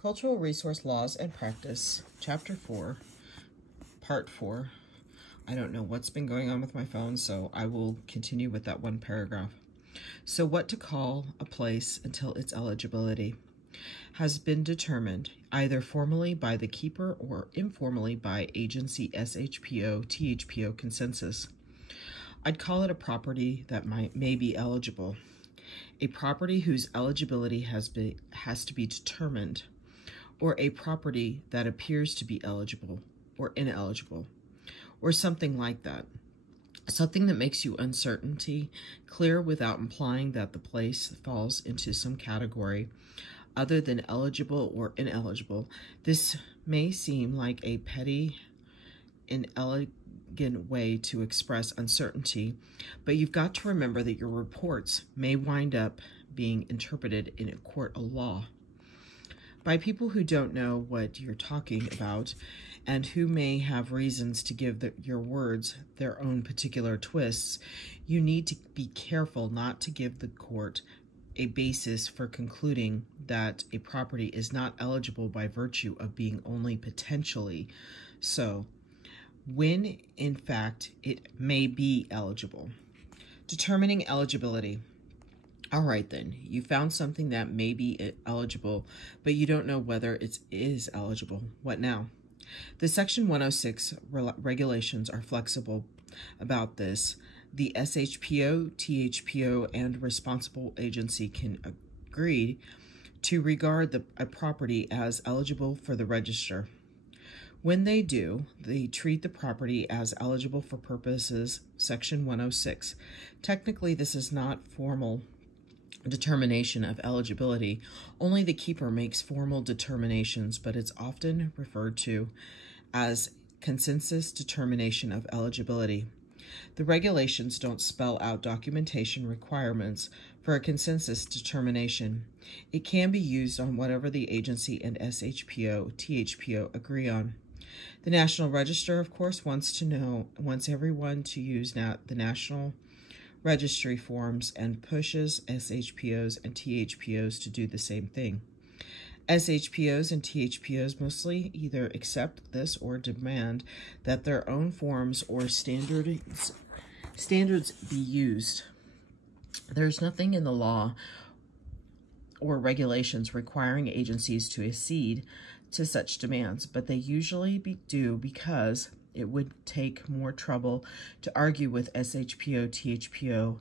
Cultural Resource Laws and Practice, Chapter 4, Part 4. I don't know what's been going on with my phone, so I will continue with that one paragraph. So what to call a place until its eligibility has been determined, either formally by the keeper or informally by agency SHPO, THPO consensus. I'd call it a property that may be eligible. A property whose eligibility has to be determined, or a property that appears to be eligible or ineligible, or something like that. Something that makes you uncertainty clear without implying that the place falls into some category other than eligible or ineligible. This may seem like a petty, inelegant way to express uncertainty, but you've got to remember that your reports may wind up being interpreted in a court of law by people who don't know what you're talking about and who may have reasons to give your words their own particular twists. You need to be careful not to give the court a basis for concluding that a property is not eligible by virtue of being only potentially so, when in fact it may be eligible. Determining eligibility. All right then, you found something that may be eligible, but you don't know whether it is eligible. What now? The Section 106 regulations are flexible about this. The SHPO, THPO, and responsible agency can agree to regard a property as eligible for the register. When they do, they treat the property as eligible for purposes Section 106. Technically, this is not formal determination of eligibility. Only the keeper makes formal determinations, but it's often referred to as consensus determination of eligibility. The regulations don't spell out documentation requirements for a consensus determination. It can be used on whatever the agency and SHPO, THPO agree on. The National Register, of course, wants everyone to use the National Registry forms and pushes SHPOs and THPOs to do the same thing. SHPOs and THPOs mostly either accept this or demand that their own forms or standards be used. There's nothing in the law or regulations requiring agencies to accede to such demands, but they usually do because it would take more trouble to argue with SHPO, THPO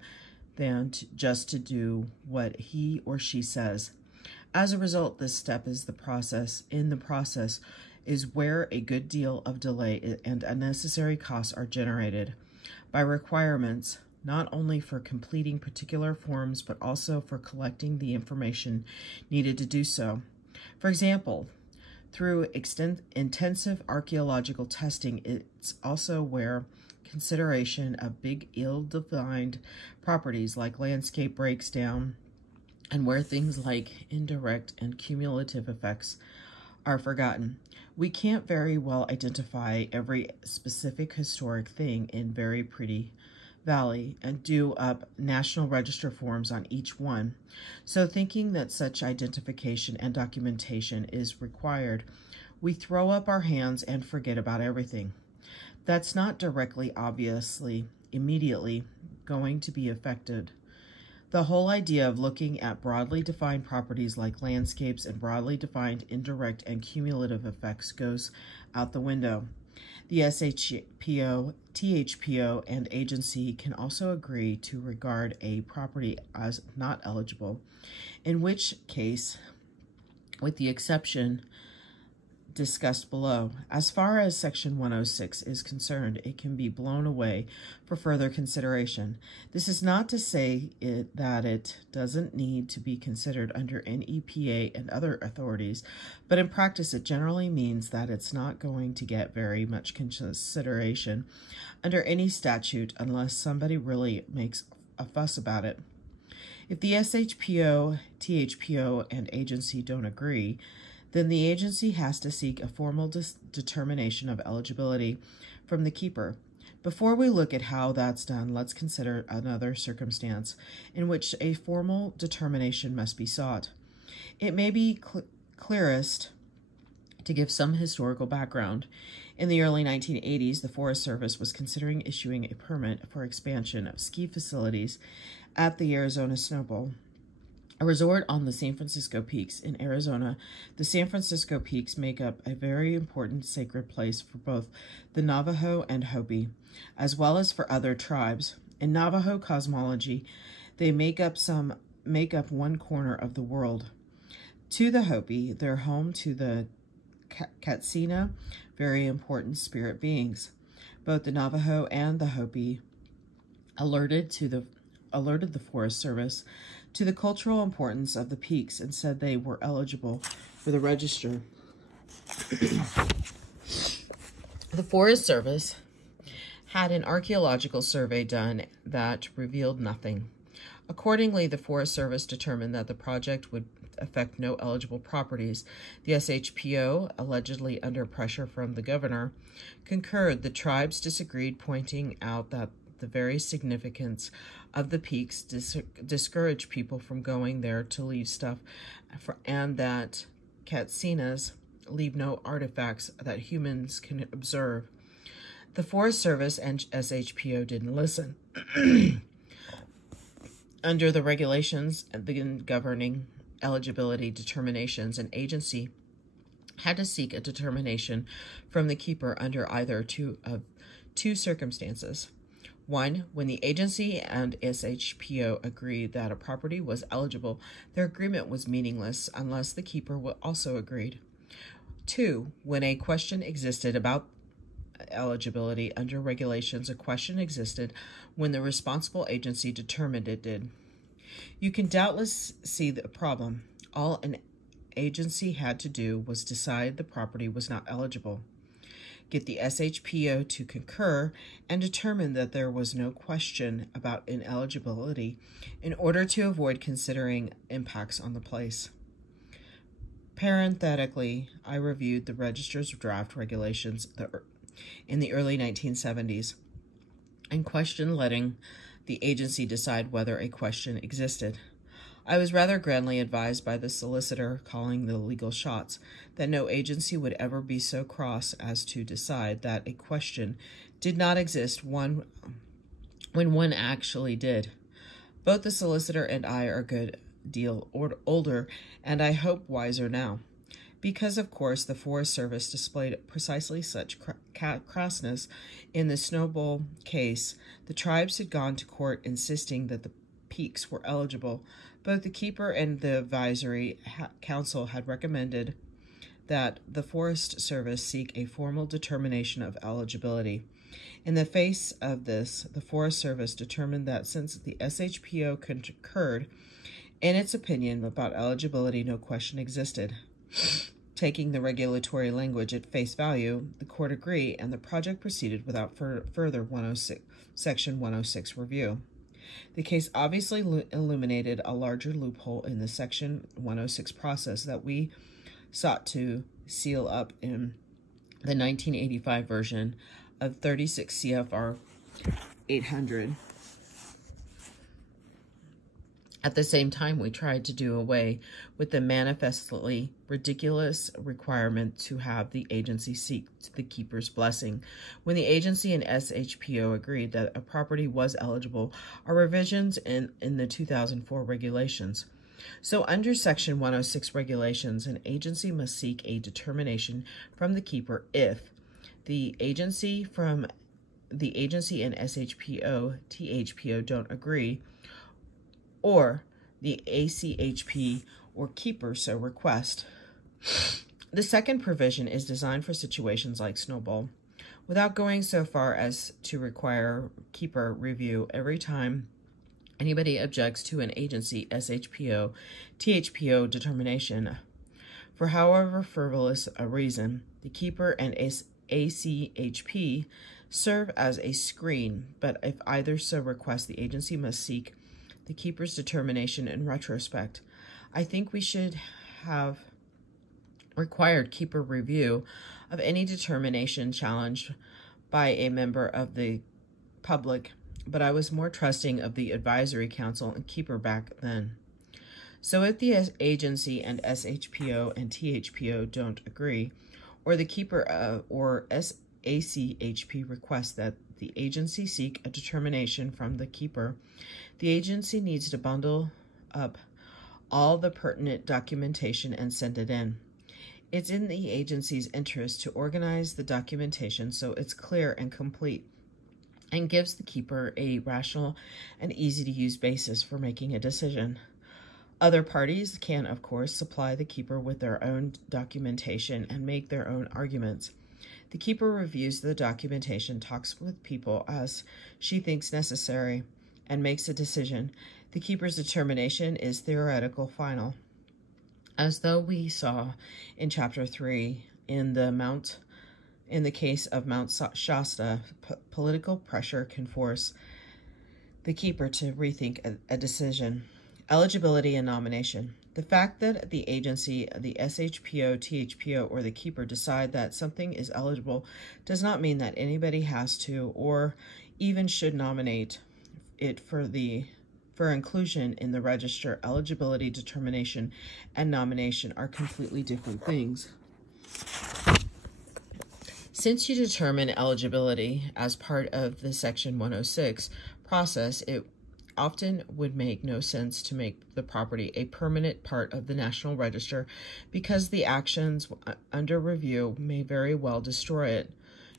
than just to do what he or she says. As a result, this step is the process is where a good deal of delay and unnecessary costs are generated by requirements not only for completing particular forms, but also for collecting the information needed to do so. For example, through intensive archaeological testing, it's also where consideration of big, ill-defined properties like landscape breaks down, and where things like indirect and cumulative effects are forgotten. We can't very well identify every specific historic thing in Very Pretty Valley and do up National Register forms on each one. So thinking that such identification and documentation is required, we throw up our hands and forget about everything. That's not directly, obviously, immediately going to be affected. The whole idea of looking at broadly defined properties like landscapes and broadly defined indirect and cumulative effects goes out the window. The SHPO, THPO, and agency can also agree to regard a property as not eligible, in which case, with the exception discussed below, as far as Section 106 is concerned, it can be blown away for further consideration. This is not to say that it doesn't need to be considered under NEPA and other authorities, but in practice it generally means that it's not going to get very much consideration under any statute unless somebody really makes a fuss about it. If the SHPO, THPO, and agency don't agree, then the agency has to seek a formal determination of eligibility from the keeper. Before we look at how that's done, let's consider another circumstance in which a formal determination must be sought. It may be clearest to give some historical background. In the early 1980s, the Forest Service was considering issuing a permit for expansion of ski facilities at the Arizona Snow Bowl, a resort on the San Francisco Peaks. In Arizona, the San Francisco Peaks make up a very important sacred place for both the Navajo and Hopi, as well as for other tribes. In Navajo cosmology, they make up one corner of the world. To the Hopi, they're home to the Katsina, very important spirit beings. Both the Navajo and the Hopi alerted the Forest Service to the cultural importance of the peaks and said they were eligible for the register. The Forest Service had an archaeological survey done that revealed nothing. Accordingly, the Forest Service determined that the project would affect no eligible properties. The SHPO, allegedly under pressure from the governor, concurred. The tribes disagreed, pointing out that the very significance of the peaks discouraged people from going there to leave stuff, and that Katsinas leave no artifacts that humans can observe. The Forest Service and SHPO didn't listen. Under the regulations governing eligibility determinations, an agency had to seek a determination from the keeper under either two circumstances. One, when the agency and SHPO agreed that a property was eligible, their agreement was meaningless unless the keeper also agreed. Two, when a question existed about eligibility under regulations, a question existed when the responsible agency determined it did. You can doubtless see the problem. All an agency had to do was decide the property was not eligible, get the SHPO to concur, and determine that there was no question about ineligibility in order to avoid considering impacts on the place. Parenthetically, I reviewed the Register's draft regulations in the early 1970s and questioned letting the agency decide whether a question existed. I was rather grandly advised by the solicitor calling the legal shots that no agency would ever be so cross as to decide that a question did not exist when one actually did. Both the solicitor and I are a good deal older, and I hope wiser now. Because, of course, the Forest Service displayed precisely such crassness in the Snow Bowl case. The tribes had gone to court insisting that the peaks were eligible. Both the keeper and the advisory council had recommended that the Forest Service seek a formal determination of eligibility. In the face of this, the Forest Service determined that since the SHPO concurred in its opinion about eligibility, no question existed. Taking the regulatory language at face value, the court agreed, and the project proceeded without further Section 106 review. The case obviously illuminated a larger loophole in the Section 106 process that we sought to seal up in the 1985 version of 36 CFR 800. At the same time, we tried to do away with the manifestly ridiculous requirement to have the agency seek the keeper's blessing. When the agency and SHPO agreed that a property was eligible, are revisions in the 2004 regulations. So under Section 106 regulations, an agency must seek a determination from the keeper if the agency and SHPO, THPO don't agree, or the ACHP or keeper so request. The second provision is designed for situations like Snow Bowl, without going so far as to require keeper review every time anybody objects to an agency, SHPO, THPO determination. For however frivolous a reason, the keeper and ACHP serve as a screen, but if either so requests, the agency must seek the keeper's determination in retrospect. I think we should have required keeper review of any determination challenged by a member of the public, but I was more trusting of the advisory council and keeper back then. So if the agency and SHPO and THPO don't agree, or the keeper or SACHP requests that the agency seek a determination from the keeper, the agency needs to bundle up all the pertinent documentation and send it in. It's in the agency's interest to organize the documentation so it's clear and complete and gives the keeper a rational and easy-to-use basis for making a decision. Other parties can, of course, supply the keeper with their own documentation and make their own arguments. The keeper reviews the documentation, talks with people as she thinks necessary, and makes a decision. The keeper's determination is theoretical final. As though we saw in Chapter 3 in the case of Mount Shasta, political pressure can force the keeper to rethink a decision. Eligibility and nomination. The fact that the agency, the SHPO, THPO, or the keeper decide that something is eligible does not mean that anybody has to or even should nominate it for inclusion in the register. Eligibility, determination, and nomination are completely different things. Since you determine eligibility as part of the Section 106 process, it often would make no sense to make the property a permanent part of the National Register because the actions under review may very well destroy it.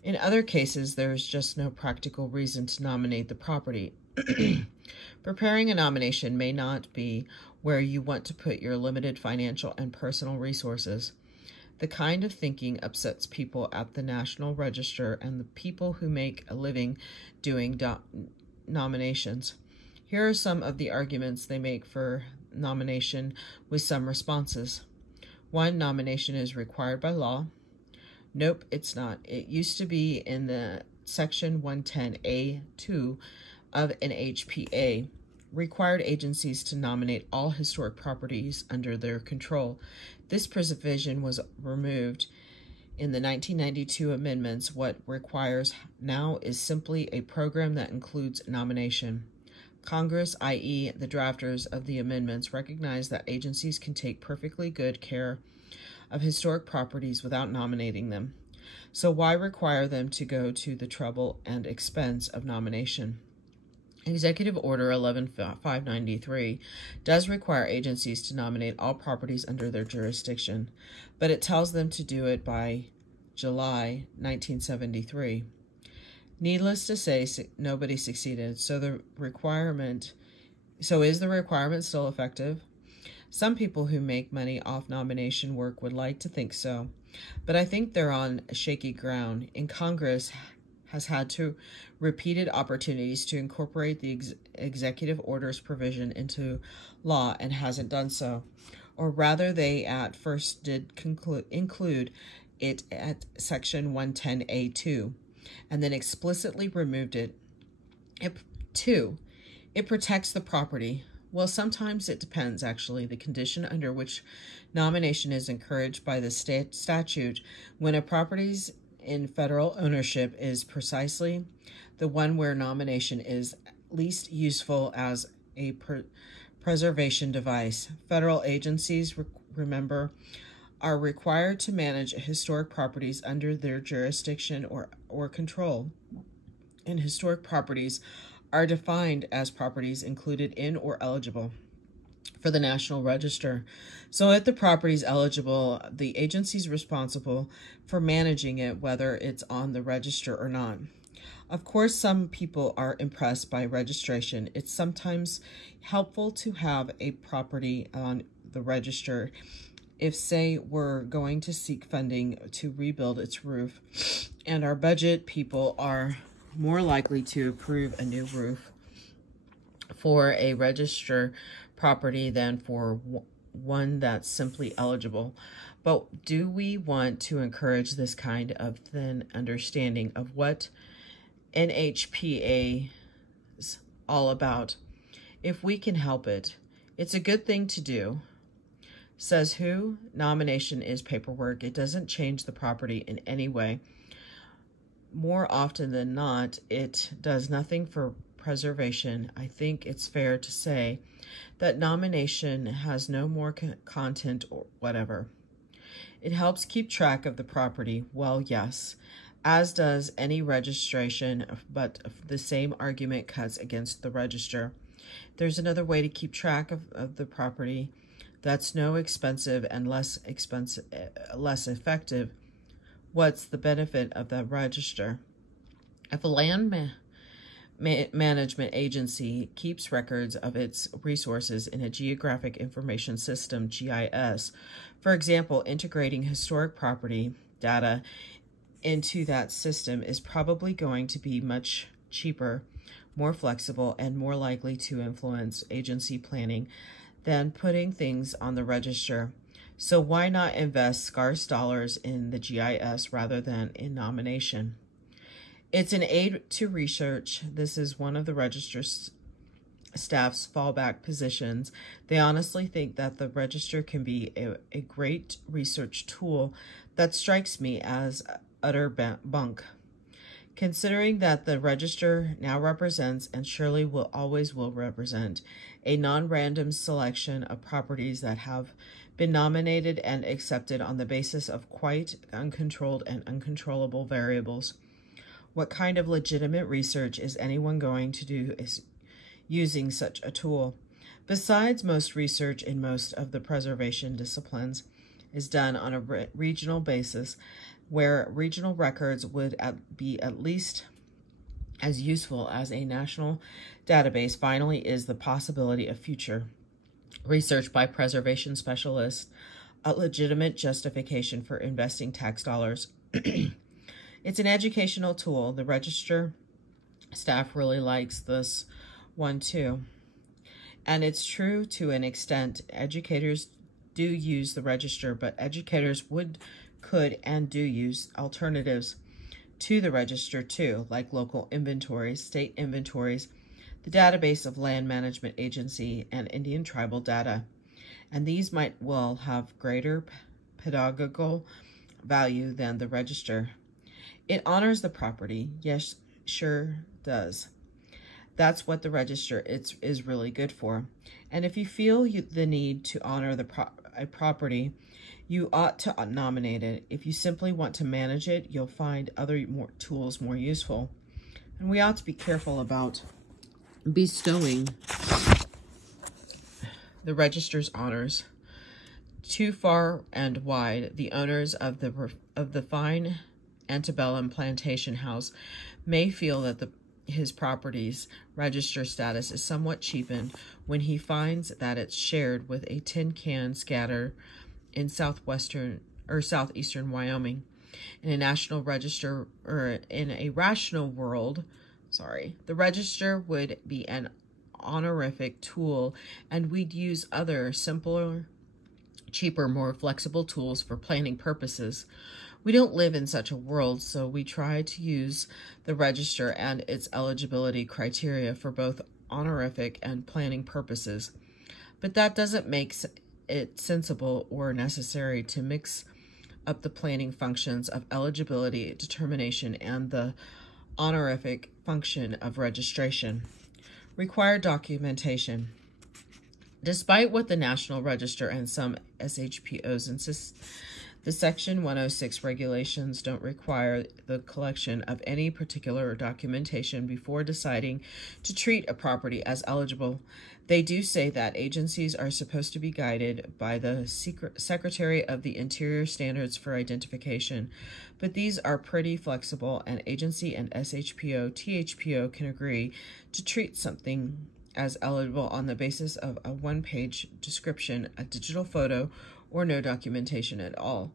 In other cases, there is just no practical reason to nominate the property. Preparing a nomination may not be where you want to put your limited financial and personal resources. The kind of thinking upsets people at the National Register and the people who make a living doing nominations. Here are some of the arguments they make for nomination with some responses. 1. Nomination is required by law. Nope, it's not. It used to be in the Section 110A2 of an HPA. Required agencies to nominate all historic properties under their control. This provision was removed in the 1992 amendments. What requires now is simply a program that includes nomination. Congress, i.e. the drafters of the amendments, recognize that agencies can take perfectly good care of historic properties without nominating them. So why require them to go to the trouble and expense of nomination? Executive Order 11593 does require agencies to nominate all properties under their jurisdiction, but it tells them to do it by July 1973. Needless to say, nobody succeeded. So is the requirement still effective? Some people who make money off nomination work would like to think so, but I think they're on shaky ground. In Congress has had to repeated opportunities to incorporate the executive order's provision into law and hasn't done so. Or rather, they at first did include it at Section 110A2. And then explicitly removed it. 2. It protects the property. Well, sometimes it depends, actually. The condition under which nomination is encouraged by the statute when a property's in federal ownership is precisely the one where nomination is least useful as a preservation device. Federal agencies, remember, are required to manage historic properties under their jurisdiction or control. And historic properties are defined as properties included in or eligible for the National Register. So if the property is eligible, the agency is responsible for managing it, whether it's on the register or not. Of course, some people are impressed by registration. It's sometimes helpful to have a property on the register if, say, we're going to seek funding to rebuild its roof, and our budget people are more likely to approve a new roof for a register property than for one that's simply eligible. But do we want to encourage this kind of then understanding of what NHPA is all about? If we can help it, it's a good thing to do. Says who? Nomination is paperwork. It doesn't change the property in any way. More often than not, it does nothing for preservation, I think it's fair to say that nomination has no more content or whatever. It helps keep track of the property, well, yes, as does any registration, but the same argument cuts against the register. There's another way to keep track of the property that's no expensive and less effective. What's the benefit of the register? If a land management agency keeps records of its resources in a geographic information system, GIS, for example, integrating historic property data into that system is probably going to be much cheaper, more flexible, and more likely to influence agency planning than putting things on the register. So why not invest scarce dollars in the GIS rather than in nomination? It's an aid to research. This is one of the register staff's fallback positions. They honestly think that the register can be a great research tool. That strikes me as utter bunk. Considering that the register now represents, and surely always will represent, a non-random selection of properties that have been nominated and accepted on the basis of quite uncontrolled and uncontrollable variables. What kind of legitimate research is anyone going to do using such a tool? Besides, most research in most of the preservation disciplines is done on a regional basis, where regional records would be at least as useful as a national database. Finally, is the possibility of future research by preservation specialists a legitimate justification for investing tax dollars? It's an educational tool. The register staff really likes this one too. And it's true to an extent. Educators do use the register, but educators could and do use alternatives to the register too, like local inventories, state inventories, the database of Land Management Agency, and Indian tribal data. And these might well have greater pedagogical value than the register. It honors the property. Yes, sure does. That's what the register is really good for. And if you feel the need to honor a property, you ought to nominate it. If you simply want to manage it, you'll find other tools more useful. And we ought to be careful about bestowing the register's honors too far and wide. The owners of the fine antebellum plantation house may feel that his property's register status is somewhat cheapened when he finds that it's shared with a tin can scatter in southeastern Wyoming. In a national register, or in a rational world, the register would be an honorific tool, and we'd use other simpler, cheaper, more flexible tools for planning purposes. We don't live in such a world, so we try to use the register and its eligibility criteria for both honorific and planning purposes. But that doesn't make it sensible or necessary to mix up the planning functions of eligibility determination and the honorific function of registration. Required documentation. Despite what the National Register and some SHPOs insist, the Section 106 regulations don't require the collection of any particular documentation before deciding to treat a property as eligible. They do say that agencies are supposed to be guided by the Secretary of the Interior standards for identification, but these are pretty flexible, and agency and SHPO, THPO can agree to treat something as eligible on the basis of a one-page description, a digital photo, or no documentation at all.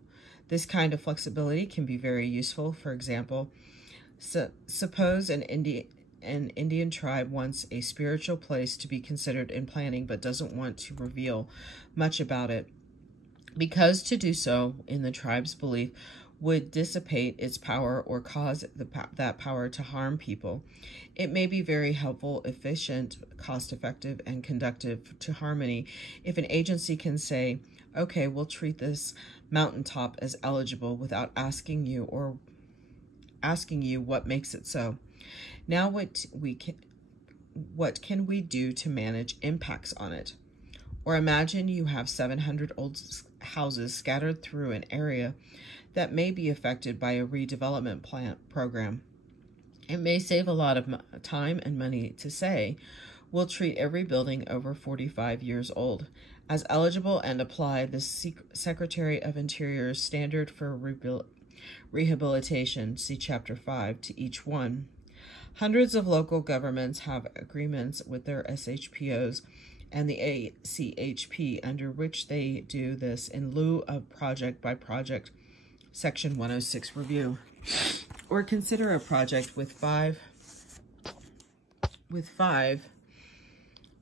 This kind of flexibility can be very useful. For example, suppose an Indian tribe wants a spiritual place to be considered in planning but doesn't want to reveal much about it, because to do so, in the tribe's belief, would dissipate its power or cause that power to harm people. It may be very helpful, efficient, cost-effective, and conducive to harmony if an agency can say, okay, we'll treat this mountaintop as eligible without asking you what makes it so. Now what can we do to manage impacts on it? Or imagine you have 700 old houses scattered through an area that may be affected by a redevelopment program. It may save a lot of time and money to say, we'll treat every building over 45 years old as eligible and apply the Secretary of Interior's standard for rehabilitation, see Chapter 5, to each one. Hundreds of local governments have agreements with their SHPOs and the ACHP under which they do this in lieu of project-by-project Section 106 review. Or consider a project with five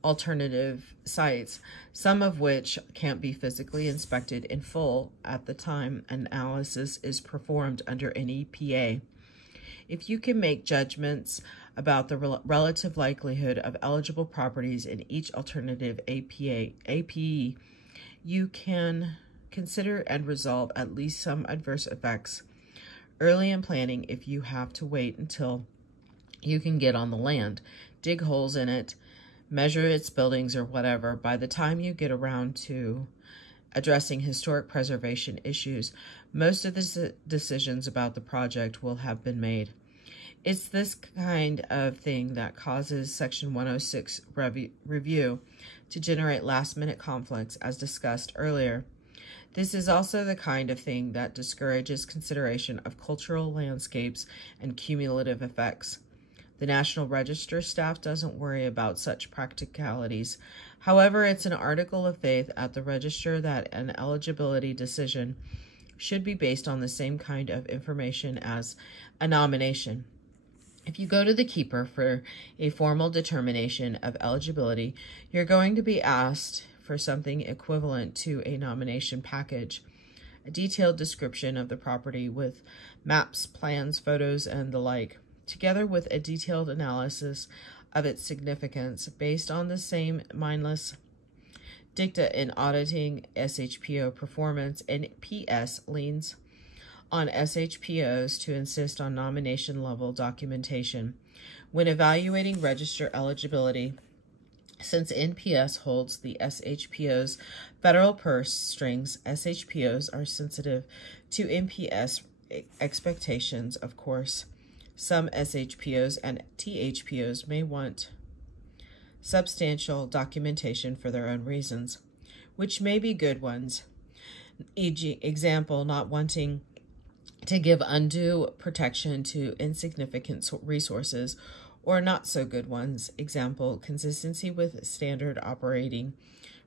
alternative sites, some of which can't be physically inspected in full at the time analysis is performed under an EPA. If you can make judgments about the relative likelihood of eligible properties in each alternative APE, you can consider and resolve at least some adverse effects early in planning if you have to wait until you can get on the land, dig holes in it, measure its buildings or whatever. By the time you get around to addressing historic preservation issues, most of the decisions about the project will have been made. It's this kind of thing that causes Section 106 review to generate last-minute conflicts, as discussed earlier. This is also the kind of thing that discourages consideration of cultural landscapes and cumulative effects. The National Register staff doesn't worry about such practicalities. However, it's an article of faith at the Register that an eligibility decision should be based on the same kind of information as a nomination. If you go to the keeper for a formal determination of eligibility, you're going to be asked for something equivalent to a nomination package, a detailed description of the property with maps, plans, photos, and the like, together with a detailed analysis of its significance based on the same mindless dicta in auditing SHPO performance. And PS leans on SHPOs to insist on nomination level documentation when evaluating register eligibility, since NPS holds the SHPO's federal purse strings. SHPOs are sensitive to NPS expectations, of course. Some SHPOs and THPOs may want substantial documentation for their own reasons, which may be good ones. E.g., example, not wanting to give undue protection to insignificant resources, or not so good ones. Example, consistency with standard operating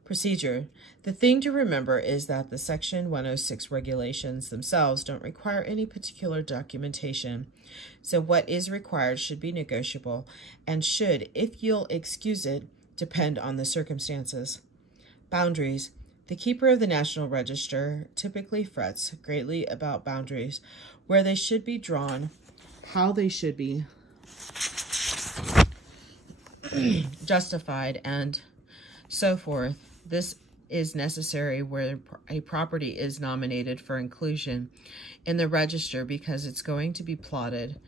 procedure. The thing to remember is that the Section 106 regulations themselves don't require any particular documentation, so what is required should be negotiable and should, if you'll excuse it, depend on the circumstances. Boundaries. The keeper of the National Register typically frets greatly about boundaries, where they should be drawn, how they should be justified, and so forth. This is necessary where a property is nominated for inclusion in the register because it's going to be plotted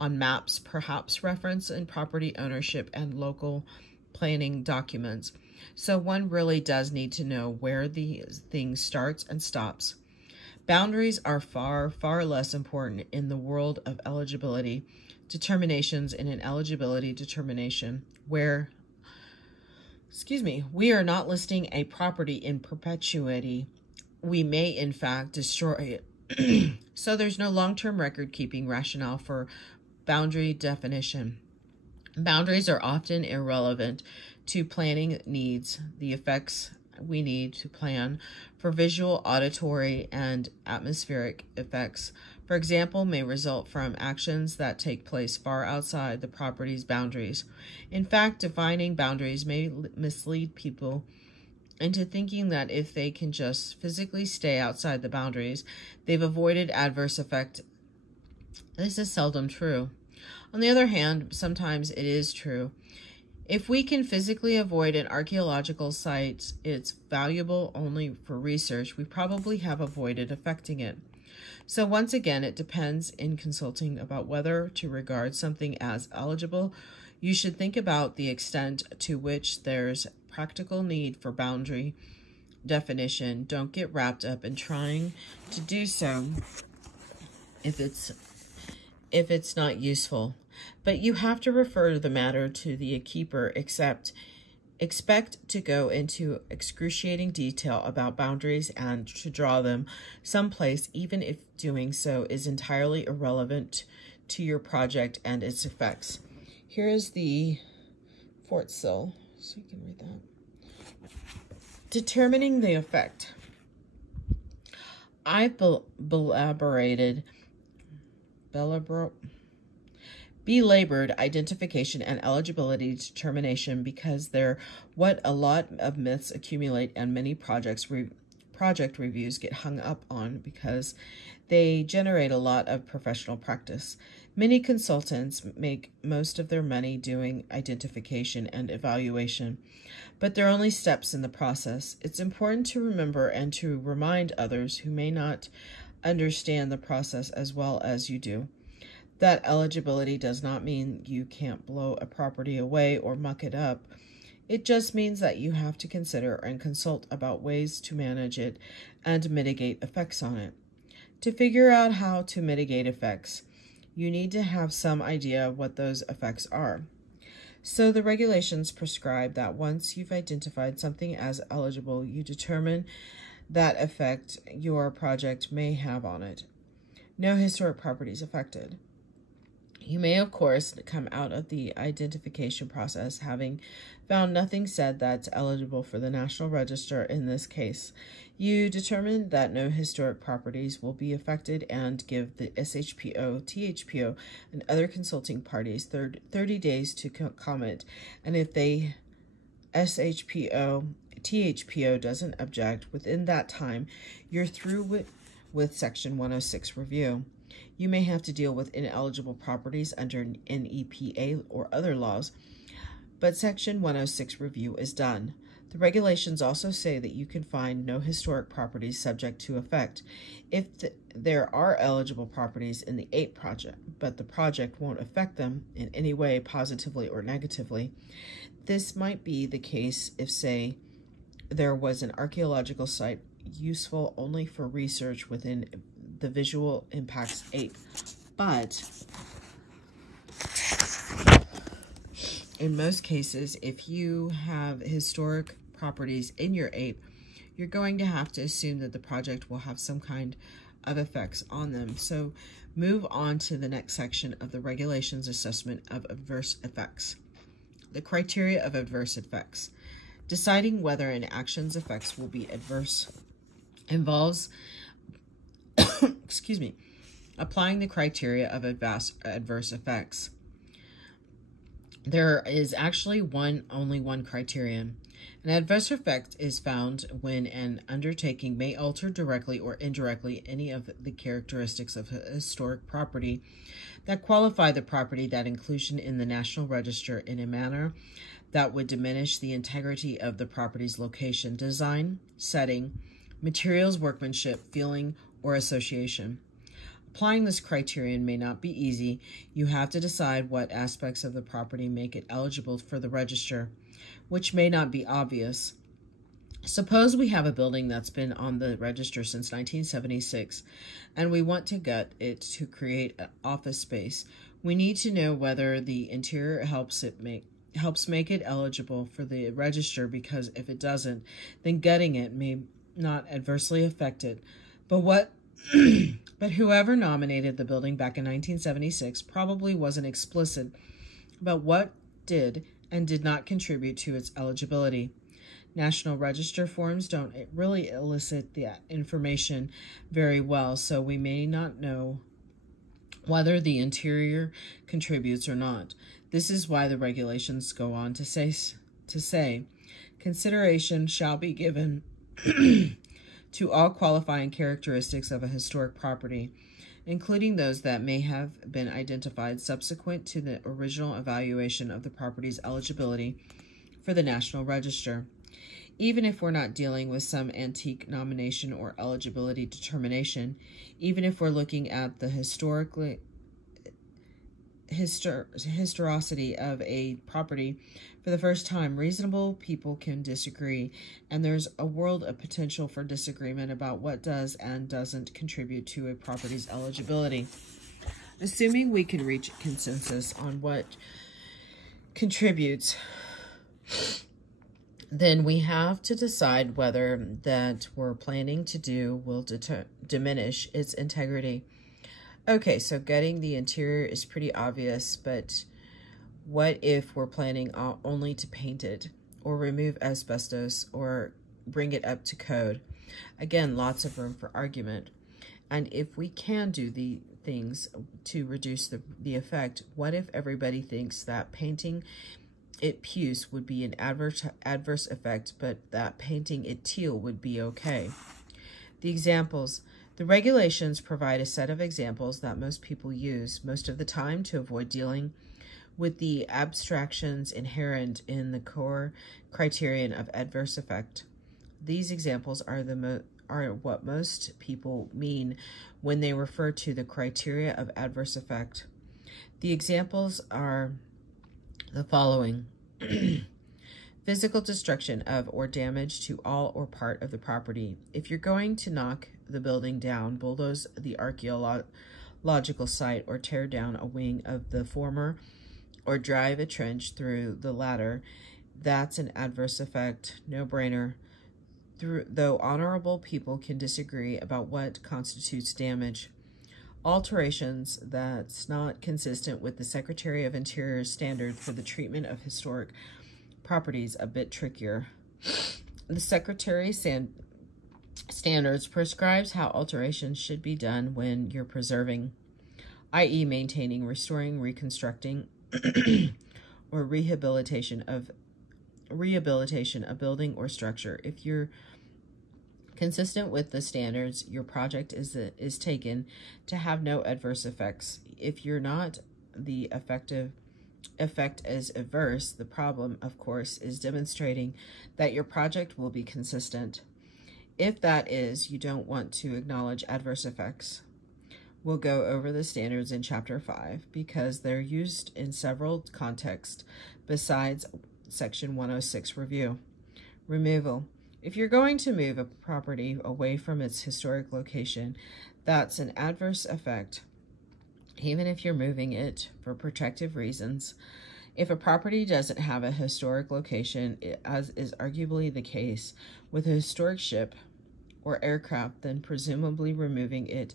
on maps, perhaps reference in property ownership and local planning documents. So one really does need to know where the thing starts and stops. Boundaries are far, far less important in the world of eligibility determinations in an eligibility determination where, we are not listing a property in perpetuity. We may, in fact, destroy it. So there's no long-term record-keeping rationale for boundary definition. Boundaries are often irrelevant to planning needs, the effects we need to plan for visual, auditory, and atmospheric effects, for example, may result from actions that take place far outside the property's boundaries. In fact, defining boundaries may mislead people into thinking that if they can just physically stay outside the boundaries, they've avoided adverse effect. This is seldom true. On the other hand, sometimes it is true. If we can physically avoid an archaeological site, it's valuable only for research. We probably have avoided affecting it. So once again, it depends in consulting about whether to regard something as eligible. You should think about the extent to which there's practical need for boundary definition. Don't get wrapped up in trying to do so if it's not useful. But you have to refer the matter to the keeper, expect to go into excruciating detail about boundaries and to draw them someplace, even if doing so is entirely irrelevant to your project and its effects. Here is the Fort Sill, so you can read that. Determining the effect. I've belabored identification and eligibility determination because they're what a lot of myths accumulate and many project reviews get hung up on because they generate a lot of professional practice. Many consultants make most of their money doing identification and evaluation, but they're only steps in the process. It's important to remember and to remind others who may not understand the process as well as you do that eligibility does not mean you can't blow a property away or muck it up. It just means that you have to consider and consult about ways to manage it and mitigate effects on it. To figure out how to mitigate effects, you need to have some idea what those effects are. So the regulations prescribe that once you've identified something as eligible, you determine that effect your project may have on it. No historic properties affected. You may, of course, come out of the identification process having found nothing said that's eligible for the National Register in this case. You determine that no historic properties will be affected and give the SHPO, THPO, and other consulting parties 30 days to comment. And if the SHPO, THPO doesn't object within that time, you're through with Section 106 review. You may have to deal with ineligible properties under NEPA or other laws, but Section 106 review is done. The regulations also say that you can find no historic properties subject to effect if there are eligible properties in the 8 project, but the project won't affect them in any way positively or negatively. This might be the case if, say, there was an archaeological site useful only for research within the visual impacts 8, but in most cases, if you have historic properties in your 8, you're going to have to assume that the project will have some kind of effects on them. So move on to the next section of the regulations assessment of adverse effects. The criteria of adverse effects. Deciding whether an action's effects will be adverse involves applying the criteria of adverse effects. There is actually only one criterion. An adverse effect is found when an undertaking may alter directly or indirectly any of the characteristics of a historic property that qualify the property that inclusion in the National Register in a manner that would diminish the integrity of the property's location, design, setting, materials, workmanship, feeling, or association. Applying this criterion may not be easy. You have to decide what aspects of the property make it eligible for the register, which may not be obvious. Suppose we have a building that's been on the register since 1976, and we want to gut it to create an office space. We need to know whether the interior helps make it eligible for the register, because if it doesn't, then gutting it may not adversely affect it. But whoever nominated the building back in 1976 probably wasn't explicit about what did and did not contribute to its eligibility. National Register forms don't really elicit that information very well, so we may not know whether the interior contributes or not. This is why the regulations go on to say consideration shall be given to all qualifying characteristics of a historic property, including those that may have been identified subsequent to the original evaluation of the property's eligibility for the National Register. Even if we're not dealing with some antique nomination or eligibility determination, even if we're looking at the historically historicity of a property for the first time, reasonable people can disagree, and there's a world of potential for disagreement about what does and doesn't contribute to a property's eligibility. Assuming we can reach consensus on what contributes, then we have to decide whether that we're planning to do will diminish its integrity. Okay, so gutting the interior is pretty obvious, but what if we're planning only to paint it, or remove asbestos, or bring it up to code? Again, lots of room for argument. And if we can do the things to reduce the effect, what if everybody thinks that painting it puce would be an adverse effect, but that painting it teal would be okay? The examples. The regulations provide a set of examples that most people use most of the time to avoid dealing with the abstractions inherent in the core criterion of adverse effect. These examples are what most people mean when they refer to the criteria of adverse effect. The examples are the following. Physical destruction of or damage to all or part of the property. If you're going to knock the building down, bulldoze the archaeological site, or tear down a wing of the former, or drive a trench through the latter, that's an adverse effect, no-brainer. Though honorable people can disagree about what constitutes damage. Alterations that's not consistent with the Secretary of Interior's standard for the treatment of historic properties a bit trickier. The Secretary's standards prescribes how alterations should be done when you're preserving, i.e. maintaining, restoring, reconstructing, or rehabilitation a building or structure. If you're consistent with the standards, your project is taken to have no adverse effects. If you're not, the effect is adverse. The problem, of course, is demonstrating that your project will be consistent. If that is, you don't want to acknowledge adverse effects. We'll go over the standards in Chapter 5 because they're used in several contexts besides Section 106 review. Removal. If you're going to move a property away from its historic location, that's an adverse effect, even if you're moving it for protective reasons. If a property doesn't have a historic location, as is arguably the case with a historic ship or aircraft, then presumably removing it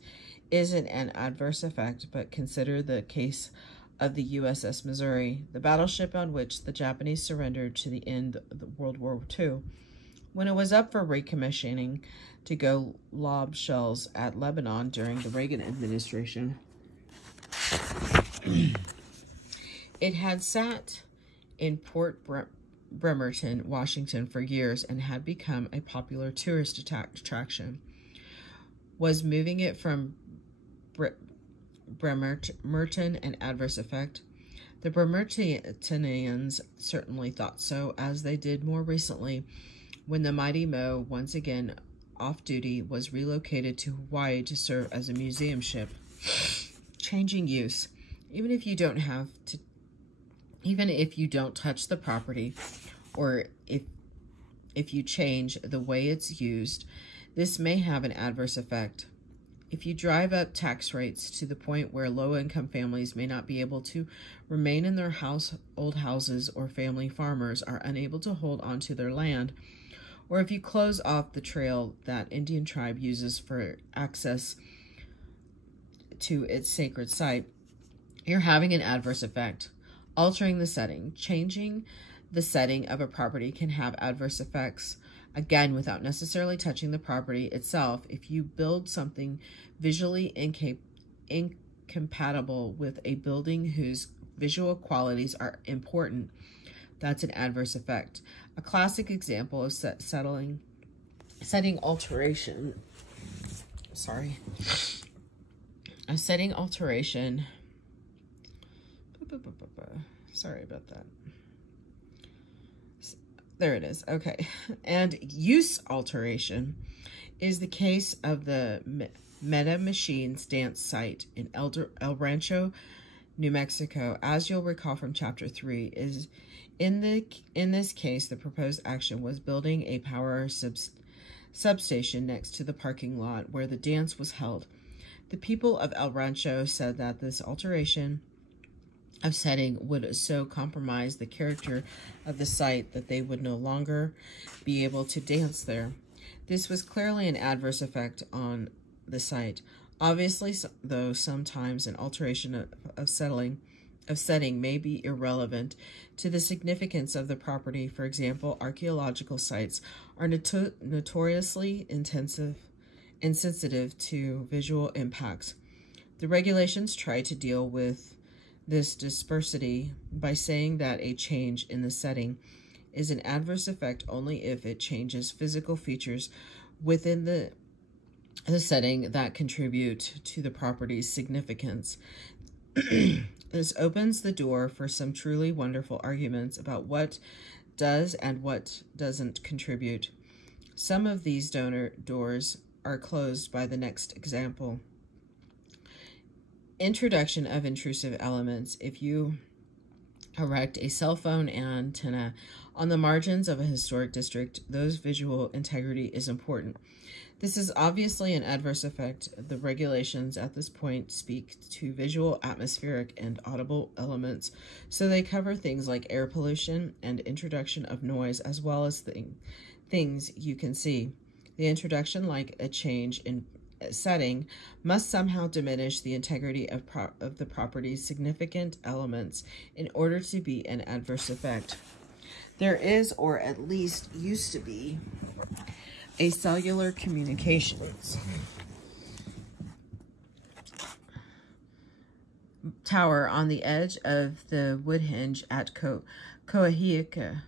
isn't an adverse effect, but consider the case of the USS Missouri, the battleship on which the Japanese surrendered to the end of World War II. When it was up for recommissioning to go lob shells at Lebanon during the Reagan administration, it had sat in Port Bremerton, Washington for years and had become a popular tourist attraction. Was moving it from Bremerton an adverse effect? The Bremertonians certainly thought so, as they did more recently when the Mighty Mo, once again off-duty, was relocated to Hawaii to serve as a museum ship. Changing use. Even if you don't touch the property, or if you change the way it's used, this may have an adverse effect. If you drive up tax rates to the point where low-income families may not be able to remain in their old houses, or family farmers are unable to hold onto their land, or if you close off the trail that Indian tribe uses for access to its sacred site, you're having an adverse effect. Altering the setting. Changing the setting of a property can have adverse effects, again, without necessarily touching the property itself. If you build something visually incompatible with a building whose visual qualities are important, that's an adverse effect. A classic example of setting alteration. Sorry. A setting alteration. Sorry about that. There it is. Okay. And use alteration is the case of the Meta Machines dance site in El Rancho, New Mexico. As you'll recall from Chapter 3, is in this case, the proposed action was building a power substation next to the parking lot where the dance was held. The people of El Rancho said that this alteration of setting would so compromise the character of the site that they would no longer be able to dance there. This was clearly an adverse effect on the site. Obviously, though, sometimes an alteration of setting may be irrelevant to the significance of the property. For example, archaeological sites are notoriously insensitive to visual impacts. The regulations try to deal with this dispersity by saying that a change in the setting is an adverse effect only if it changes physical features within the setting that contribute to the property's significance. This opens the door for some truly wonderful arguments about what does and what doesn't contribute. Some of these doors are closed by the next example. Introduction of intrusive elements. If you erect a cell phone antenna on the margins of a historic district, those visual integrity is important. This is obviously an adverse effect. The regulations at this point speak to visual, atmospheric, and audible elements, so they cover things like air pollution and introduction of noise, as well as things you can see. The introduction, like a change in setting, must somehow diminish the integrity of the property's significant elements in order to be an adverse effect. There is, or at least used to be, a cellular communications tower on the edge of the Woodhinge at Cahokia,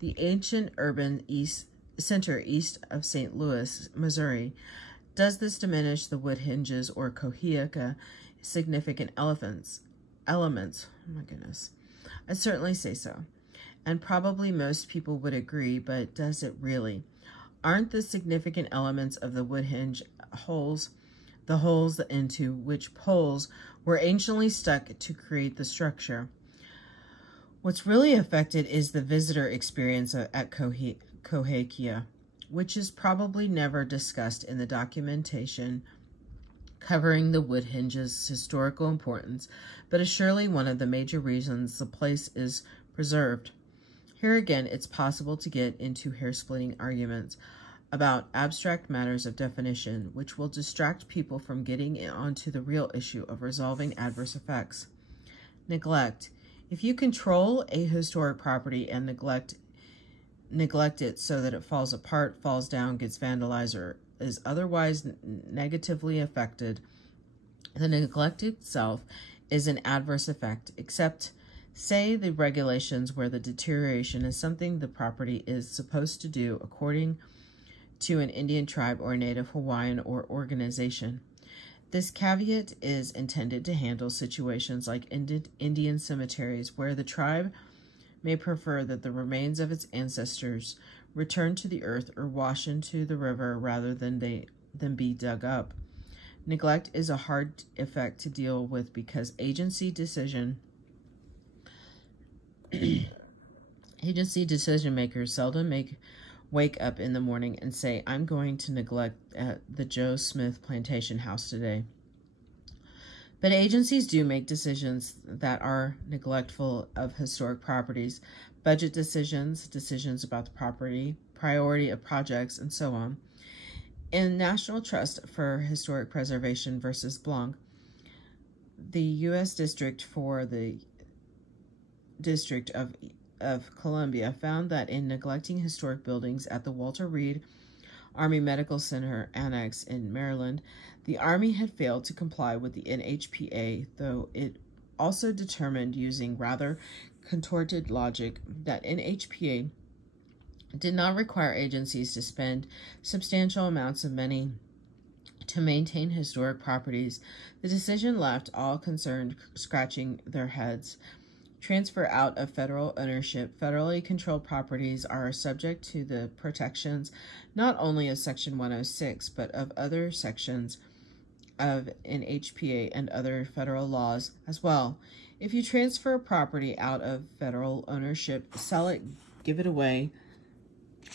the ancient urban center east of St. Louis, Missouri. Does this diminish the Woodhinges or Cahokia significant elements? Oh my goodness. I'd certainly say so. And probably most people would agree, but does it really? Aren't the significant elements of the Woodhinge holes, the holes into which poles were anciently stuck to create the structure? What's really affected is the visitor experience at Cahokia, which is probably never discussed in the documentation covering the Woodhinge's historical importance, but is surely one of the major reasons the place is preserved. Here again, it's possible to get into hair-splitting arguments about abstract matters of definition, which will distract people from getting onto the real issue of resolving adverse effects. Neglect. If you control a historic property and neglect it so that it falls apart, falls down, gets vandalized, or is otherwise negatively affected, the neglect itself is an adverse effect, except say the regulations where the deterioration is something the property is supposed to do according to an Indian tribe or a native Hawaiian or organization. This caveat is intended to handle situations like Indian cemeteries where the tribe may prefer that the remains of its ancestors return to the earth or wash into the river rather than be dug up. Neglect is a hard effect to deal with because agency decision makers seldom wake up in the morning and say, I'm going to neglect the Joe Smith plantation house today. But agencies do make decisions that are neglectful of historic properties, budget decisions about the property, priority of projects, and so on. In National Trust for Historic Preservation versus Blanc, the U.S. District for the District of Columbia found that in neglecting historic buildings at the Walter Reed Army Medical Center Annex in Maryland, the Army had failed to comply with the NHPA, though it also determined using rather contorted logic that NHPA did not require agencies to spend substantial amounts of money to maintain historic properties. The decision left all concerned scratching their heads. Transfer out of federal ownership, federally controlled properties are subject to the protections not only of Section 106, but of other sections of NHPA and other federal laws as well. If you transfer a property out of federal ownership, sell it, give it away,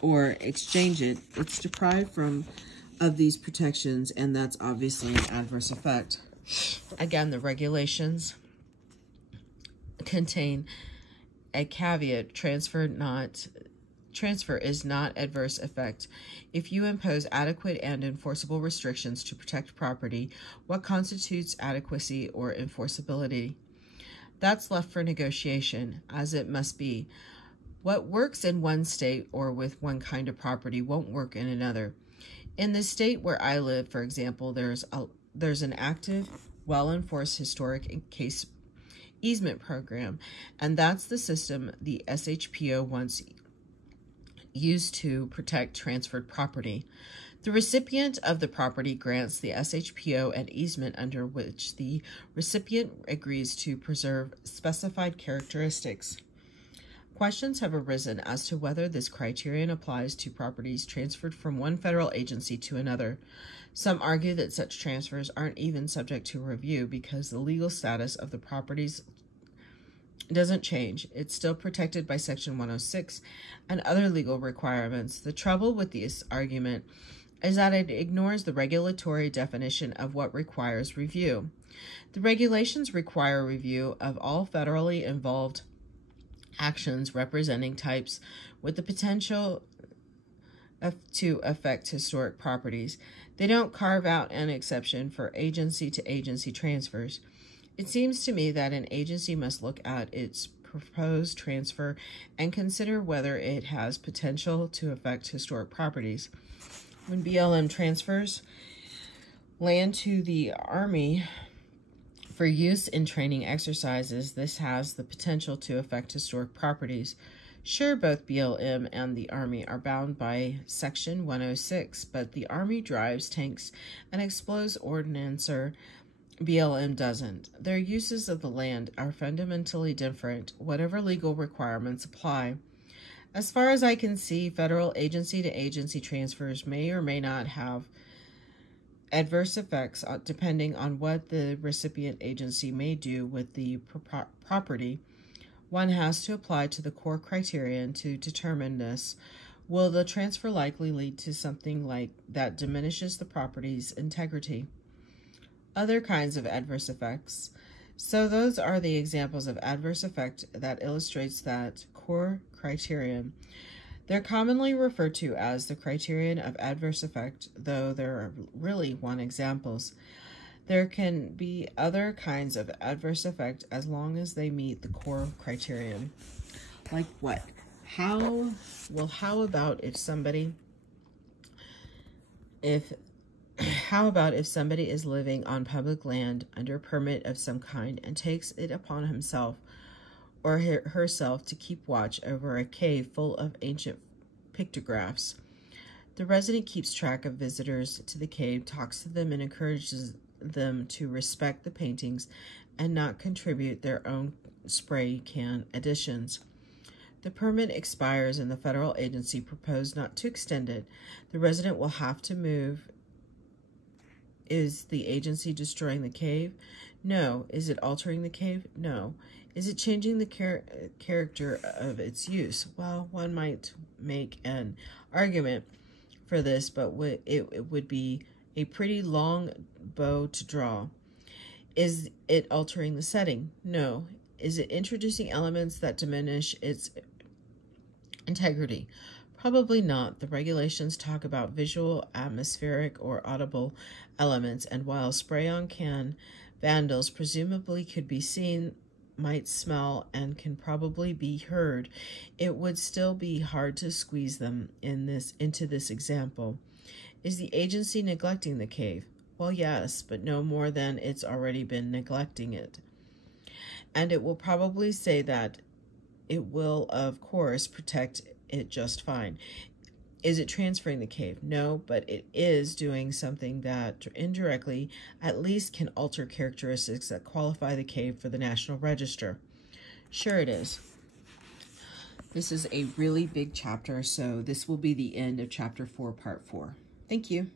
or exchange it, it's deprived of these protections, and that's obviously an adverse effect. Again, the regulations contain a caveat: transfer is not adverse effect. If you impose adequate and enforceable restrictions to protect property, what constitutes adequacy or enforceability? That's left for negotiation, as it must be. What works in one state or with one kind of property won't work in another. In the state where I live, for example, there's an active, well-enforced historic case easement program, and that's the system the SHPO once used to protect transferred property. The recipient of the property grants the SHPO an easement under which the recipient agrees to preserve specified characteristics. Questions have arisen as to whether this criterion applies to properties transferred from one federal agency to another. Some argue that such transfers aren't even subject to review because the legal status of the properties doesn't change. It's still protected by Section 106 and other legal requirements. The trouble with this argument is that it ignores the regulatory definition of what requires review. The regulations require review of all federally involved actions representing types with the potential to affect historic properties. They don't carve out an exception for agency-to-agency transfers. It seems to me that an agency must look at its proposed transfer and consider whether it has potential to affect historic properties. When BLM transfers land to the Army for use in training exercises, this has the potential to affect historic properties. Sure, both BLM and the Army are bound by Section 106, but the Army drives tanks and explodes ordnance, or BLM doesn't. Their uses of the land are fundamentally different, whatever legal requirements apply. As far as I can see, federal agency-to-agency transfers may or may not have adverse effects depending on what the recipient agency may do with the property. One has to apply to the core criterion to determine this. Will the transfer likely lead to something like that diminishes the property's integrity? Other kinds of adverse effects. So those are the examples of adverse effect that illustrates that core criterion. They're commonly referred to as the criterion of adverse effect, though there are really one examples. There can be other kinds of adverse effect as long as they meet the core criterion. Like what? How about if somebody is living on public land under permit of some kind and takes it upon himself or herself to keep watch over a cave full of ancient pictographs? The resident keeps track of visitors to the cave, talks to them, and encourages them to respect the paintings and not contribute their own spray can additions. The permit expires and the federal agency proposed not to extend it. The resident will have to move. Is the agency destroying the cave? No. Is it altering the cave? No. Is it changing the character of its use? Well, one might make an argument for this, but it would be a pretty long bow to draw. Is it altering the setting? No. Is it introducing elements that diminish its integrity? Probably not. The regulations talk about visual, atmospheric, or audible elements, and while spray-on can vandals presumably could be seen, might smell, and can probably be heard, it would still be hard to squeeze them into this example. Is the agency neglecting the cave? Well, yes, but no more than it's already been neglecting it. And it will probably say that it will, of course, protect it just fine. Is it transferring the cave? No, but it is doing something that indirectly at least can alter characteristics that qualify the cave for the National Register. Sure it is. This is a really big chapter, so this will be the end of Chapter 4, Part 4. Thank you.